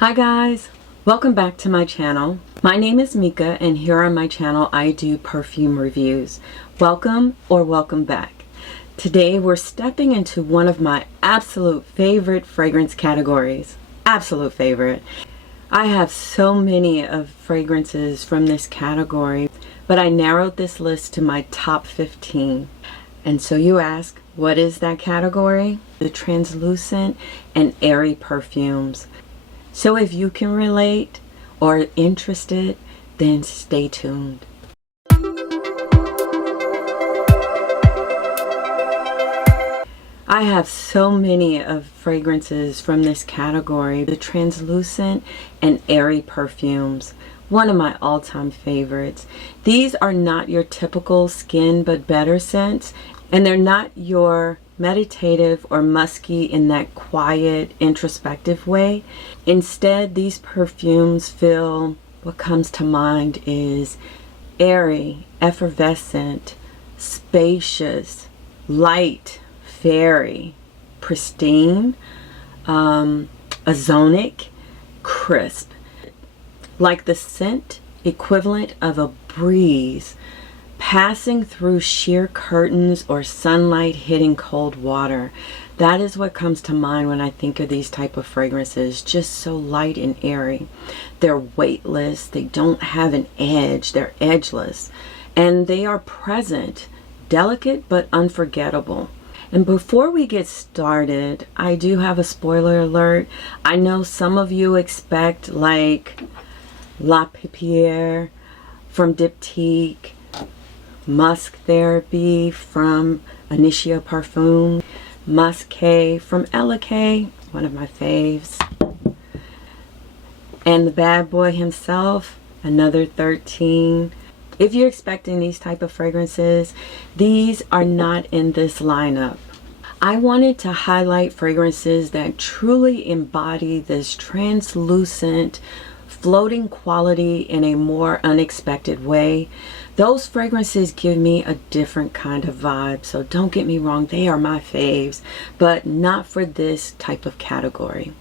Hi guys, welcome back to my channel. My name is Mika and here on my channel I do perfume reviews. Welcome or welcome back. Today we're stepping into one of my absolute favorite fragrance categories. Absolute favorite. I have so many of fragrances from this category, but I narrowed this list to my top 15. And so you ask, what is that category? The translucent and airy perfumes. So if you can relate or are interested, then stay tuned. I have so many of fragrances from this category, the translucent and airy perfumes. One of my all-time favorites. These are not your typical skin but better scents, and they're not your meditative or musky in that quiet, introspective way. Instead, these perfumes feel, what comes to mind is airy, effervescent, spacious, light, fairy, pristine, azonic, crisp. Like the scent equivalent of a breeze passing through sheer curtains or sunlight hitting cold water. That is what comes to mind when I think of these type of fragrances. Just so light and airy. They're weightless. They don't have an edge. They're edgeless. And they are present, delicate but unforgettable. And before we get started, I do have a spoiler alert. I know some of you expect like La Pipiere from Diptyque, Musk Therapy from Initio Parfum, Musqué from Elake, one of my faves, and the bad boy himself, another 13. If you're expecting these type of fragrances, these are not in this lineup. I wanted to highlight fragrances that truly embody this translucent, floating quality in a more unexpected way. Those fragrances give me a different kind of vibe, so don't get me wrong, they are my faves, but not for this type of category.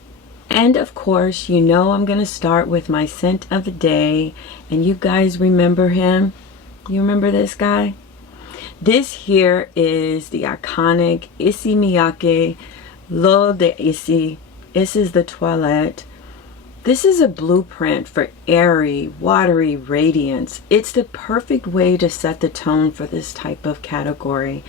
And of course, you know I'm going to start with my scent of the day, and you guys remember him? You remember this guy? This here is the iconic Issey Miyake L'Eau d'Issey. This is the toilette. This is a blueprint for airy, watery radiance. It's the perfect way to set the tone for this type of category.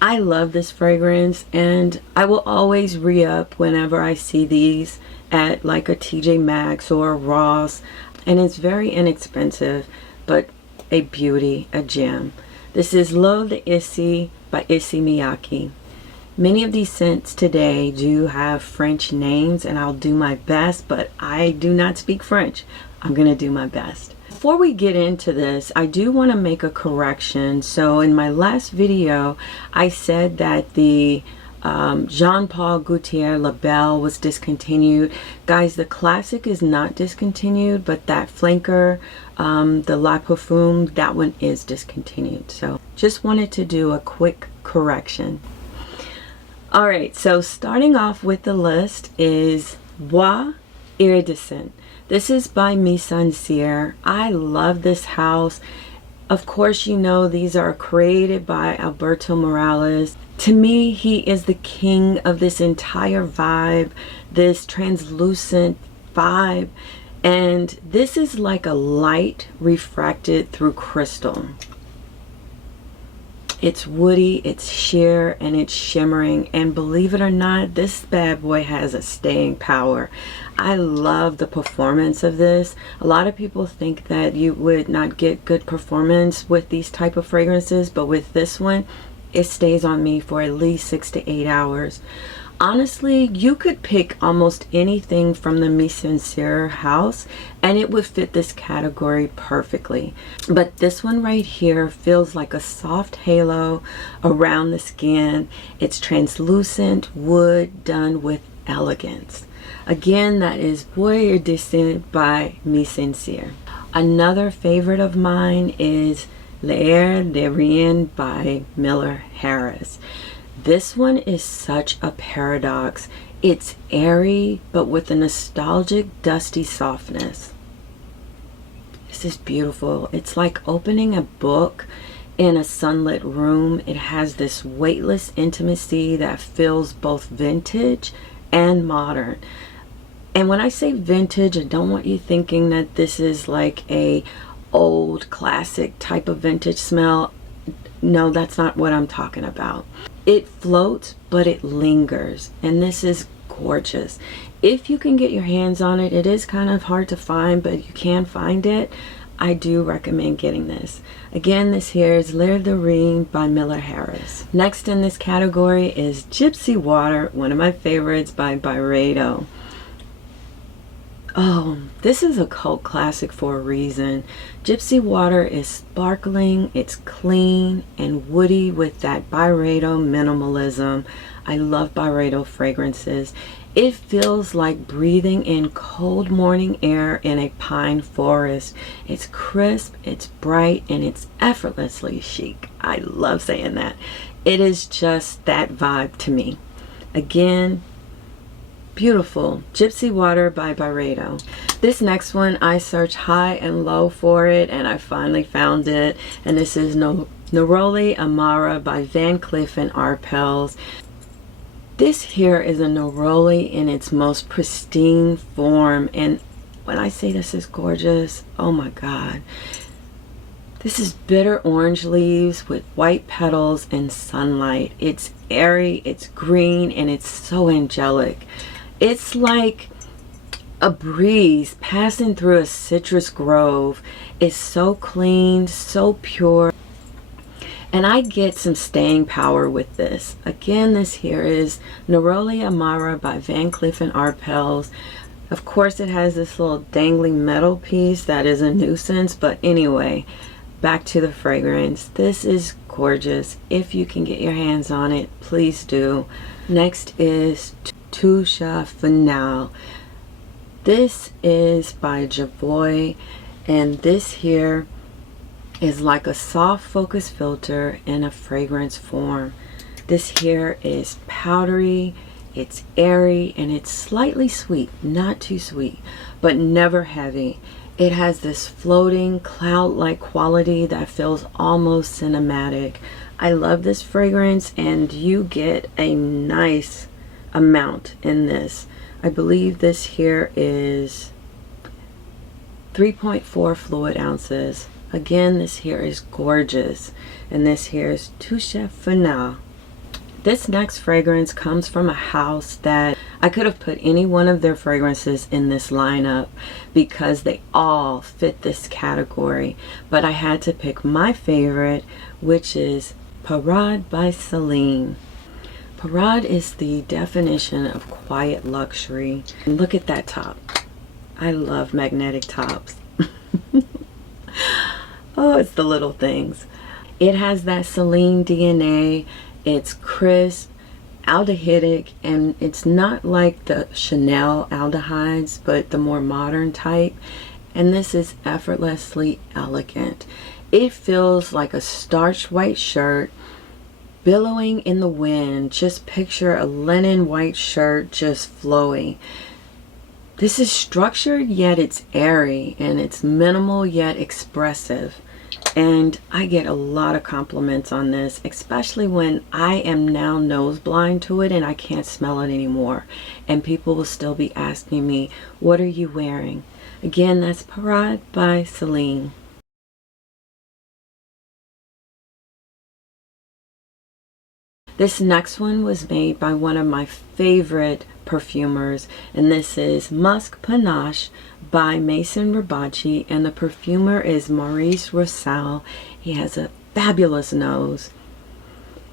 I love this fragrance and I will always re-up whenever I see these at like a TJ Maxx or a Ross. And it's very inexpensive, but a beauty, a gem. This is L'Eau d'Issey by Issey Miyake. Many of these scents today do have French names and I'll do my best, but I do not speak French. I'm going to do my best. Before we get into this, I do want to make a correction. So in my last video, I said that the Jean-Paul Gaultier La Belle was discontinued. Guys, the classic is not discontinued, but that flanker, the La Parfum, that one is discontinued. So just wanted to do a quick correction. Alright, so starting off with the list is Bois Iridescent. This is by Mise-en-Serre. I love this house. Of course, you know these are created by Alberto Morales. To me, he is the king of this entire vibe, this translucent vibe. And this is like a light refracted through crystal. It's woody, it's sheer, and it's shimmering, and believe it or not, this bad boy has a staying power. I love the performance of this. A lot of people think that you would not get good performance with these type of fragrances, but with this one, it stays on me for at least 6 to 8 hours. Honestly, you could pick almost anything from the Mise-en-Serre house and it would fit this category perfectly. But this one right here feels like a soft halo around the skin. It's translucent wood done with elegance. Again, that is Bois Iridescent by Mise-en-Serre. Another favorite of mine is L'air de Rien by Miller Harris. This one is such a paradox. It's airy, but with a nostalgic, dusty softness. This is beautiful. It's like opening a book in a sunlit room. It has this weightless intimacy that feels both vintage and modern. And when I say vintage, I don't want you thinking that this is like a old classic type of vintage smell. No, that's not what I'm talking about. It floats, but it lingers, and this is gorgeous. If you can get your hands on it, it is kind of hard to find, but you can find it. I do recommend getting this. Again, this here is L'Air de Rhin by Miller Harris. Next in this category is Gypsy Water, one of my favorites by Byredo. Oh, this is a cult classic for a reason. Gypsy Water is sparkling, it's clean and woody with that Byredo minimalism. I love Byredo fragrances. It feels like breathing in cold morning air in a pine forest. It's crisp, it's bright, and it's effortlessly chic. I love saying that. It is just that vibe to me. Again, beautiful. Gypsy Water by Byredo. This next one, I searched high and low for it, and I finally found it. And this is Neroli Amara by Van Cleef & Arpels. This here is a Neroli in its most pristine form. And when I say this is gorgeous, oh my God. This is bitter orange leaves with white petals and sunlight. It's airy, it's green, and it's so angelic. It's like a breeze passing through a citrus grove. It's so clean, so pure. And I get some staying power with this. Again, this here is Neroli Amara by Van Cleef & Arpels. Of course, it has this little dangling metal piece that is a nuisance. But anyway, back to the fragrance. This is gorgeous. If you can get your hands on it, please do. Next is Touche Finale. This is by Javoy, and this here is like a soft focus filter in a fragrance form. This here is powdery, it's airy, and it's slightly sweet. Not too sweet, but never heavy. It has this floating cloud-like quality that feels almost cinematic. I love this fragrance, and you get a nice amount in this. I believe this here is 3.4 fluid ounces. Again, this here is gorgeous, and this here is Touche Finale. This next fragrance comes from a house that I could have put any one of their fragrances in this lineup because they all fit this category, but I had to pick my favorite, which is Parade by Celine. Parade is the definition of quiet luxury. And look at that top. I love magnetic tops. Oh, it's the little things. It has that Celine DNA. It's crisp, aldehydic, and it's not like the Chanel aldehydes, but the more modern type. And this is effortlessly elegant. It feels like a starched white shirt billowing in the wind. Just picture a linen white shirt just flowing. This is structured, yet it's airy, and it's minimal yet expressive. And I get a lot of compliments on this, especially when I am now nose blind to it and I can't smell it anymore. And people will still be asking me, what are you wearing? Again, that's Parade by Celine. This next one was made by one of my favorite perfumers, and this is Musk Panache by Maison Ribacci, and the perfumer is Maurice Rossel. He has a fabulous nose.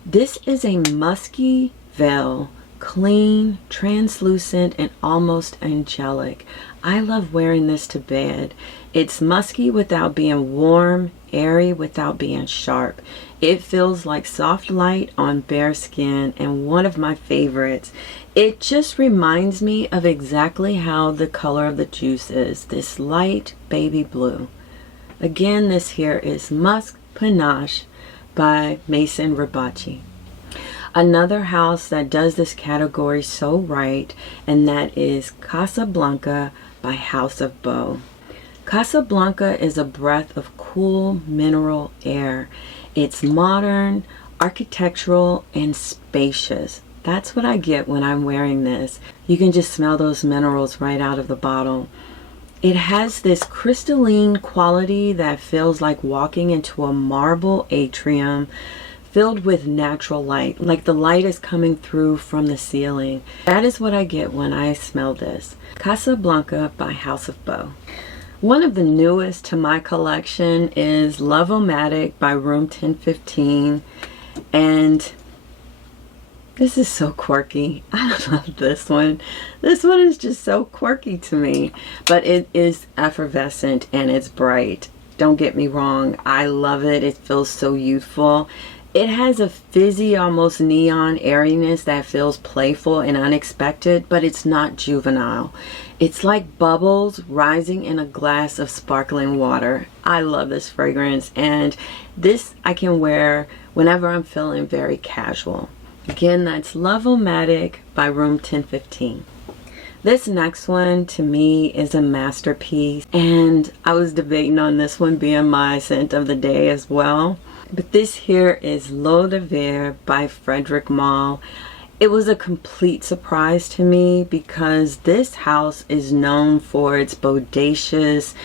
This is a musky veil, clean, translucent, and almost angelic. I love wearing this to bed. It's musky without being warm, airy without being sharp. It feels like soft light on bare skin, and one of my favorites. It just reminds me of exactly how the color of the juice is, this light baby blue. Again, this here is Musk Panache by Maison Ribacci. Another house that does this category so right, and that is Casablanca by House of Beau. Casablanca is a breath of cool mineral air. It's modern, architectural, and spacious. That's what I get when I'm wearing this. You can just smell those minerals right out of the bottle. It has this crystalline quality that feels like walking into a marble atrium filled with natural light, like the light is coming through from the ceiling. That is what I get when I smell this. Casablanca by House of Beau. One of the newest to my collection is Love-O-Matic by Room 1015, and this is so quirky. I love this one. This one is just so quirky to me, but it is effervescent and it's bright. Don't get me wrong, I love it. It feels so youthful. It has a fizzy, almost neon airiness that feels playful and unexpected, but it's not juvenile. It's like bubbles rising in a glass of sparkling water. I love this fragrance, and this I can wear whenever I'm feeling very casual. Again, that's Love-O-Matic by Room 1015. This next one to me is a masterpiece, and I was debating on this one being my scent of the day as well. But this here is L'Eau de Verre by Frederic Malle. It was a complete surprise to me because this house is known for its bodacious,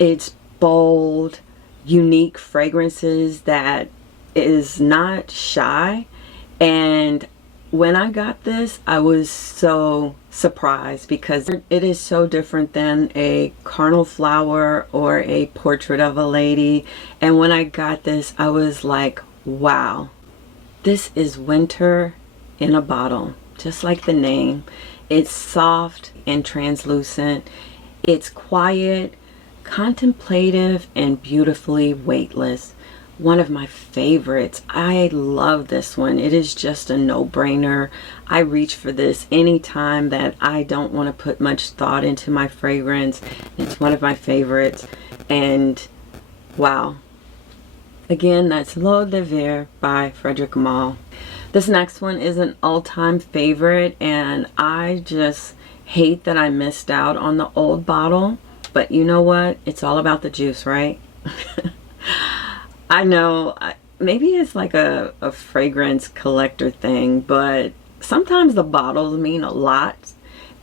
its bold, unique fragrances that is not shy. And when I got this, I was so surprised because it is so different than a carnal flower or a portrait of a lady. And when I got this, I was like, wow, this is winter in a bottle, just like the name. It's soft and translucent. It's quiet, contemplative, and beautifully weightless. One of my favorites. I love this one. It is just a no-brainer. I reach for this anytime that I don't want to put much thought into my fragrance. It's one of my favorites, and wow. Again, that's L'Eau de Verre by Frederic Malle. This next one is an all-time favorite, and I just hate that I missed out on the old bottle, but you know what? It's all about the juice, right? I know, maybe it's like a fragrance collector thing, but sometimes the bottles mean a lot,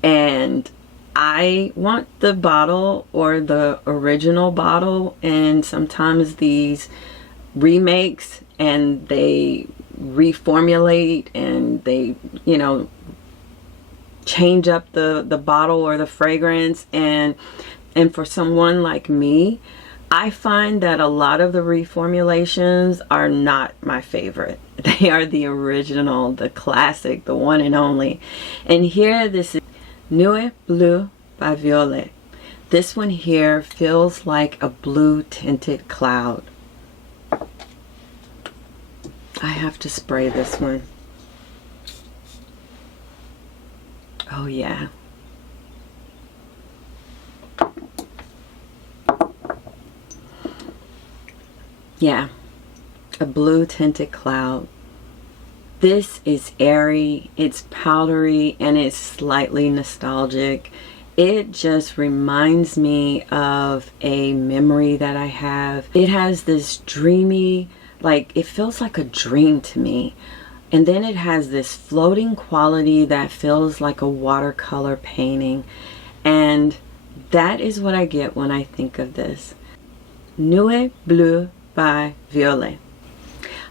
and I want the bottle or the original bottle, and sometimes these remakes and they reformulate and they, you know, change up the bottle or the fragrance, and for someone like me, I find that a lot of the reformulations are not my favorite. They are the original, the classic, the one and only. And here, this is Nuit Bleue by Violet. This one here feels like a blue tinted cloud. I have to spray this one. Oh yeah. Yeah, a blue tinted cloud. This is airy, it's powdery, and it's slightly nostalgic. It just reminds me of a memory that I have. It has this dreamy, like, it feels like a dream to me. And then it has this floating quality that feels like a watercolor painting. And that is what I get when I think of this. Nuit Bleue by Violet.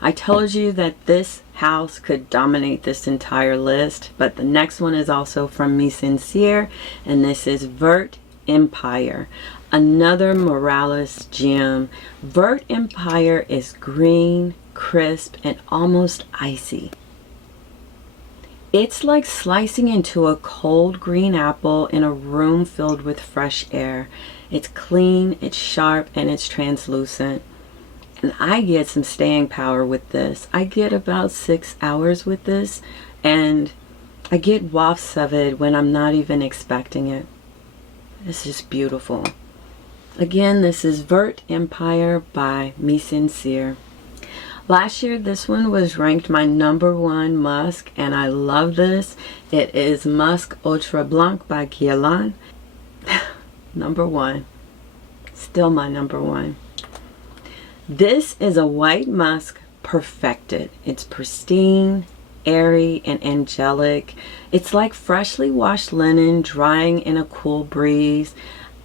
I told you that this house could dominate this entire list, but the next one is also from Me Sincere, and this is Vert Empire, another Morales gem. Vert Empire is green, crisp, and almost icy. It's like slicing into a cold green apple in a room filled with fresh air. It's clean, it's sharp, and it's translucent. And I get some staying power with this. I get about 6 hours with this, and I get wafts of it when I'm not even expecting it. This is beautiful. Again, this is Vert Empire by Me Sincere. Last year, this one was ranked my #1 musk, and I love this. It is Musk Ultra Blanc by Guerlain. #1. Still my #1. This is a white musk perfected. It's pristine, airy, and angelic. It's like freshly washed linen drying in a cool breeze.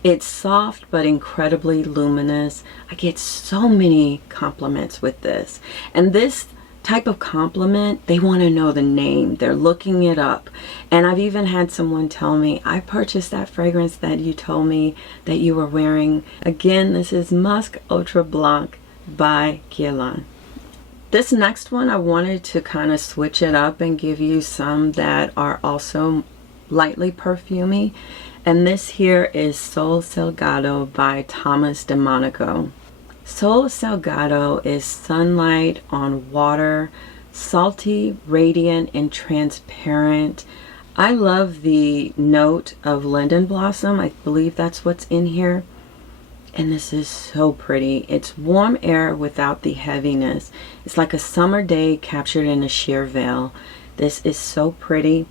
It's soft but incredibly luminous. I get so many compliments with this. And this type of compliment, they want to know the name. They're looking it up. And I've even had someone tell me, I purchased that fragrance that you told me that you were wearing. Again, this is Musk Ultra Blanc by Guerlain. This next one, I wanted to kind of switch it up and give you some that are also lightly perfumey. And this here is Sol Salgado by Thomas DeMonico. Sol Salgado is sunlight on water, salty, radiant, and transparent. I love the note of linden blossom. I believe that's what's in here. And this is so pretty. It's warm air without the heaviness. It's like a summer day captured in a sheer veil. This is so pretty.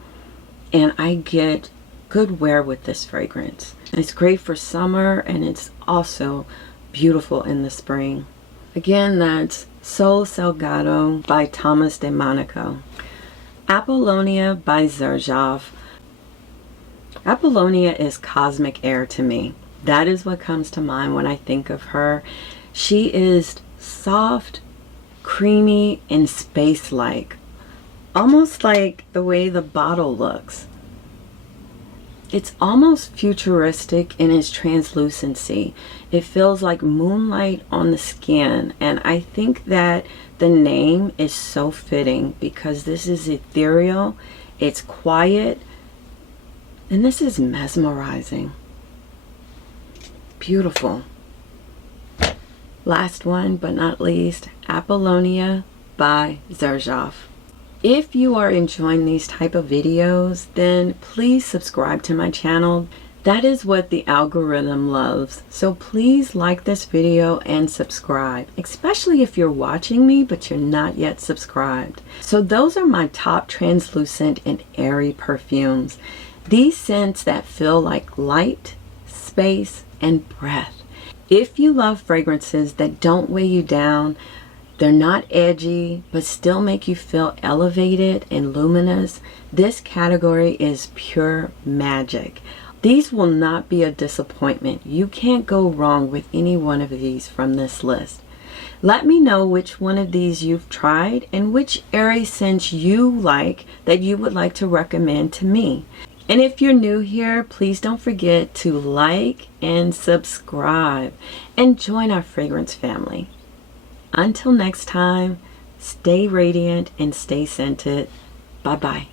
And I get good wear with this fragrance. It's great for summer, and it's also beautiful in the spring. Again, that's Sol Salgado by Thomas DeMonico. Apollonia by Xerjoff. Apollonia is cosmic air to me. That is what comes to mind when I think of her. She is soft, creamy, and space-like. Almost like the way the bottle looks. It's almost futuristic in its translucency. It feels like moonlight on the skin, and I think that the name is so fitting because this is ethereal, it's quiet, and this is mesmerizing. Beautiful. Last one but not least, Apollonia by Xerjoff. If you are enjoying these type of videos, then please subscribe to my channel. That is what the algorithm loves. So please like this video and subscribe, especially if you're watching me but you're not yet subscribed. So those are my top translucent and airy perfumes. These scents that feel like light, space, and breath. If you love fragrances that don't weigh you down, they're not edgy, but still make you feel elevated and luminous, this category is pure magic. These will not be a disappointment. You can't go wrong with any one of these from this list. Let me know which one of these you've tried and which airy scents you like that you would like to recommend to me. And if you're new here, please don't forget to like and subscribe and join our fragrance family. Until next time, stay radiant and stay scented. Bye-bye.